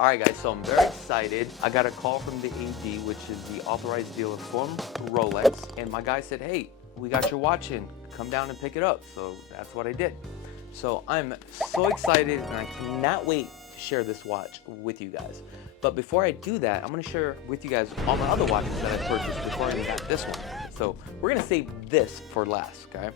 Alright guys, so I'm very excited. I got a call from the AD, which is the authorized dealer from Rolex, and my guy said, hey, we got your watch in, come down and pick it up. So that's what I did. So I'm so excited and I cannot wait to share this watch with you guys. But before I do that, I'm gonna share with you guys all my other watches that I purchased before I even got this one. So we're gonna save this for last, okay?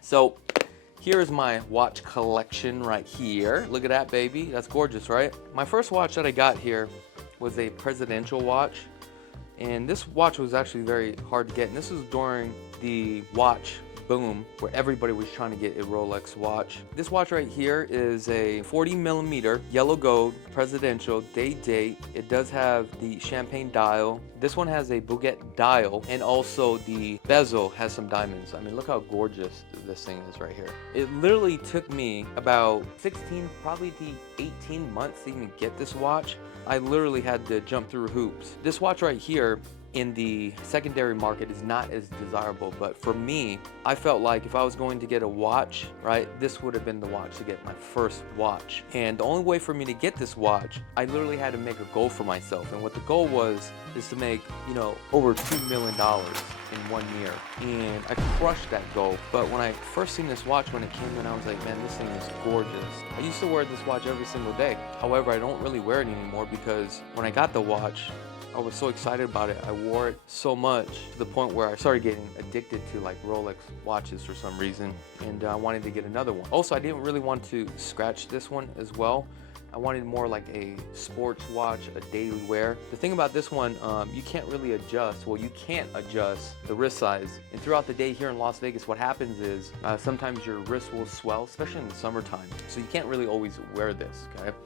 So here's my watch collection right here. Look at that, baby. That's gorgeous, right? My first watch that I got here was a presidential watch. And this watch was actually very hard to get. And this was during the watch boom where everybody was trying to get a Rolex watch. This watch right here is a 40mm yellow gold presidential day date. It does have the champagne dial. This one has a Bouguette dial, and also the bezel has some diamonds. I mean, look how gorgeous this thing is right here. It literally took me about 16, probably 18 months to even get this watch. I literally had to jump through hoops. This watch right here in the secondary market is not as desirable, but for me, I felt like if I was going to get a watch, right, this would have been the watch to get my first watch. And the only way for me to get this watch, I literally had to make a goal for myself. And what the goal was is to make, you know, over $2 million in 1 year. And I crushed that goal. But when I first seen this watch when it came in, I was like, man, this thing is gorgeous. I used to wear this watch every single day. However, I don't really wear it anymore because when I got the watch, I was so excited about it. I wore it so much to the point where I started getting addicted to like Rolex watches for some reason, and I wanted to get another one. Also, I didn't really want to scratch this one as well. I wanted more like a sports watch, a daily wear. The thing about this one, you can't really adjust. Well, you can't adjust the wrist size. And throughout the day here in Las Vegas, what happens is sometimes your wrist will swell, especially in the summertime. So you can't really always wear this, okay?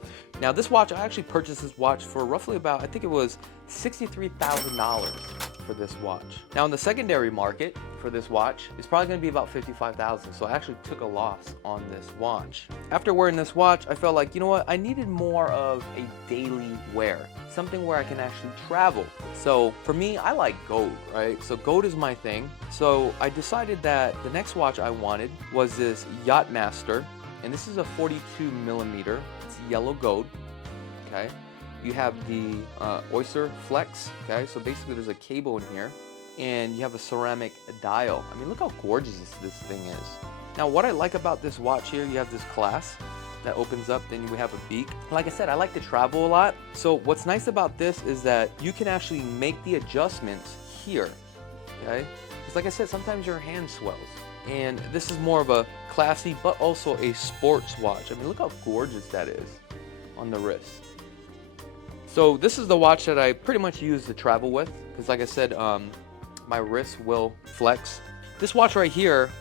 Now this watch, I actually purchased this watch for roughly about, I think it was $63,000 for this watch. Now in the secondary market for this watch, it's probably gonna be about $55,000. So I actually took a loss on this watch. After wearing this watch, I felt like, you know what, I needed more of a daily wear, something where I can actually travel. So for me, I like gold, right? So gold is my thing. So I decided that the next watch I wanted was this Yachtmaster, and this is a 42mm. It's yellow gold, okay? You have the Oyster Flex, okay? So basically there's a cable in here, and you have a ceramic dial. I mean, look how gorgeous this thing is. Now, what I like about this watch here, you have this clasp that opens up, then you have a beak. Like I said, I like to travel a lot. So what's nice about this is that you can actually make the adjustments here, okay? Because like I said, sometimes your hand swells. And this is more of a classy, but also a sports watch. I mean, look how gorgeous that is on the wrist. So this is the watch that I pretty much use to travel with, because like I said, my wrist will flex. This watch right here,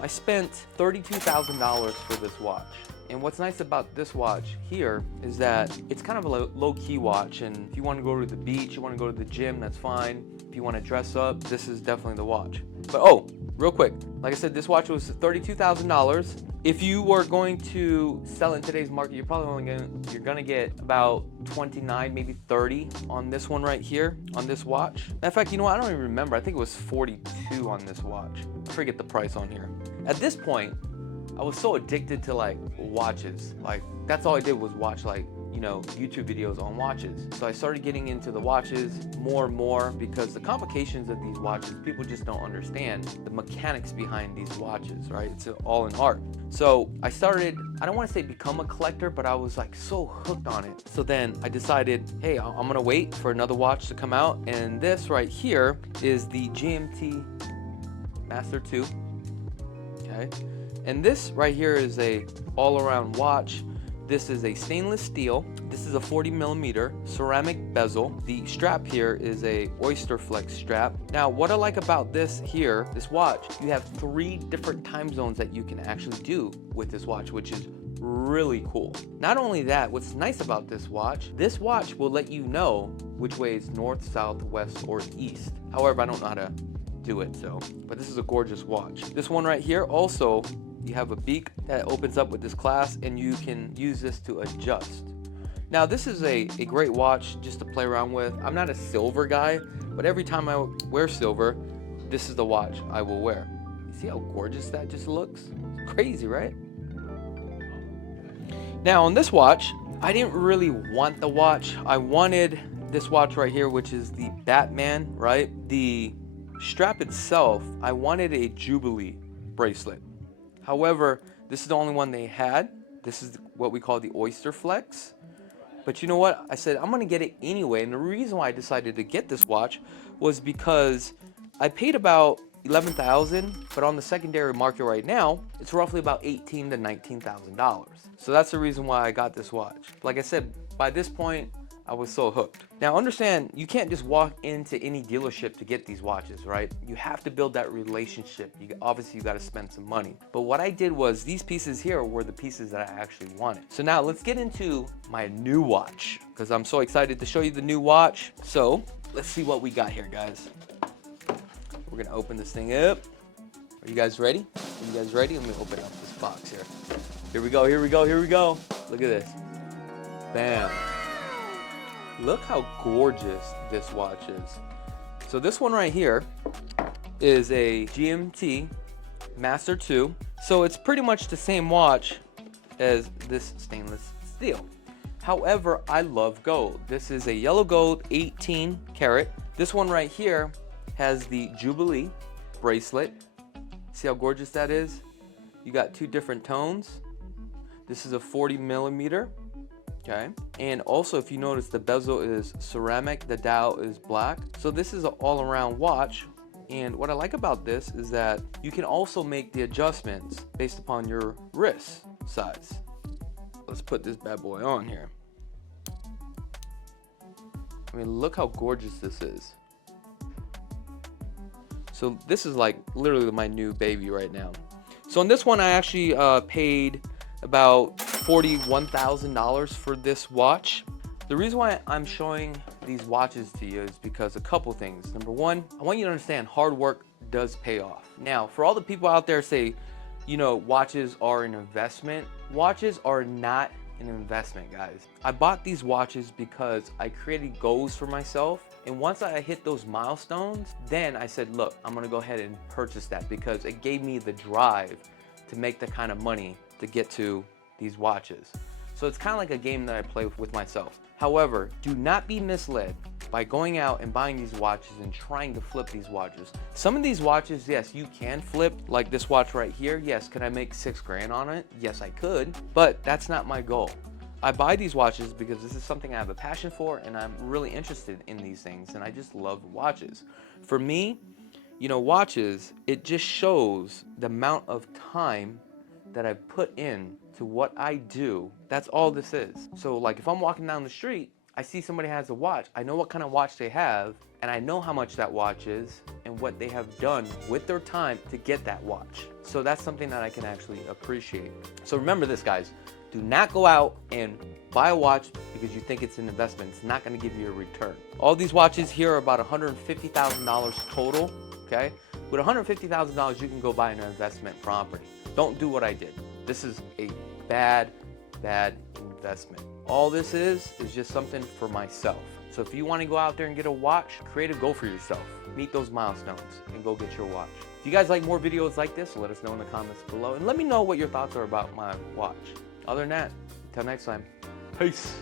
I spent $32,000 for this watch. And what's nice about this watch here is that it's kind of a low-key watch, and if you want to go to the beach, you want to go to the gym, that's fine. If you want to dress up, this is definitely the watch. But oh, real quick, like I said, this watch was $32,000. If you were going to sell in today's market, you're probably you're gonna get about 29, maybe 30 on this one right here, on this watch. In fact, you know what? I don't even remember. I think it was 42 on this watch. I forget the price on here. At this point, I was so addicted to like watches. Like that's all I did was watch like, you know, YouTube videos on watches. So I started getting into the watches more and more because the complications of these watches, people just don't understand the mechanics behind these watches, right? It's all in art. So I started, I don't want to say become a collector, but I was like so hooked on it. So then I decided, hey, I'm gonna wait for another watch to come out. And this right here is the GMT Master 2, okay? And this right here is a all-around watch This is a stainless steel. This is a 40mm ceramic bezel. The strap here is a oyster flex strap. Now, what I like about this here, this watch, you have 3 different time zones that you can actually do with this watch, which is really cool. Not only that, what's nice about this watch will let you know which way is north, south, west, or east. However, I don't know how to do it, but this is a gorgeous watch. This one right here also, you have a beak that opens up with this clasp, and you can use this to adjust. Now, this is a great watch just to play around with. I'm not a silver guy, but every time I wear silver, this is the watch I will wear. You see how gorgeous that just looks? It's crazy, right? Now, on this watch, I didn't really want the watch. I wanted this watch right here, which is the Batman, right? The strap itself, I wanted a Jubilee bracelet. However, this is the only one they had. This is what we call the Oyster Flex. But you know what? I said, I'm gonna get it anyway. And the reason why I decided to get this watch was because I paid about $11,000, but on the secondary market right now, it's roughly about $18,000 to $19,000. So that's the reason why I got this watch. Like I said, by this point, I was so hooked. Now understand, you can't just walk into any dealership to get these watches, right? You have to build that relationship. Obviously, you gotta spend some money. But what I did was, these pieces here were the pieces that I actually wanted. So now let's get into my new watch, because I'm so excited to show you the new watch. So let's see what we got here, guys. We're gonna open this thing up. Are you guys ready? Are you guys ready? Let me open up this box here. Here we go, here we go, here we go. Look at this. Bam. Look how gorgeous this watch is. So this one right here is a GMT Master 2. So it's pretty much the same watch as this stainless steel. However, I love gold. This is a yellow gold 18 karat. This one right here has the Jubilee bracelet. See how gorgeous that is? You got 2 different tones. This is a 40mm. Okay, and also if you notice, the bezel is ceramic, the dial is black. So this is an all-around watch, and what I like about this is that you can also make the adjustments based upon your wrist size. Let's put this bad boy on here. I mean, look how gorgeous this is. So this is like literally my new baby right now. So on this one, I actually paid about $41,000 for this watch. The reason why I'm showing these watches to you is because a couple things. Number one, I want you to understand hard work does pay off. Now, for all the people out there say, you know, watches are an investment. Watches are not an investment, guys. I bought these watches because I created goals for myself. And once I hit those milestones, then I said, look, I'm gonna go ahead and purchase that, because it gave me the drive to make the kind of money to get to these watches. So it's kind of like a game that I play with myself. However, do not be misled by going out and buying these watches and trying to flip these watches. Some of these watches, yes, you can flip, like this watch right here. Yes, could I make $6 grand on it? Yes, I could, but that's not my goal. I buy these watches because this is something I have a passion for, and I'm really interested in these things, and I just love watches. For me, you know, watches, it just shows the amount of time that I put in to what I do. That's all this is. So like if I'm walking down the street, I see somebody has a watch, I know what kind of watch they have, and I know how much that watch is and what they have done with their time to get that watch. So that's something that I can actually appreciate. So remember this, guys. Do not go out and buy a watch because you think it's an investment. It's not going to give you a return. All these watches here are about $150,000 total, okay? With $150,000, you can go buy an investment property. Don't do what I did. This is a bad investment. All this is just something for myself. So if you want to go out there and get a watch, create a goal for yourself. Meet those milestones and go get your watch. If you guys like more videos like this, let us know in the comments below. And let me know what your thoughts are about my watch. Other than that, until next time, peace.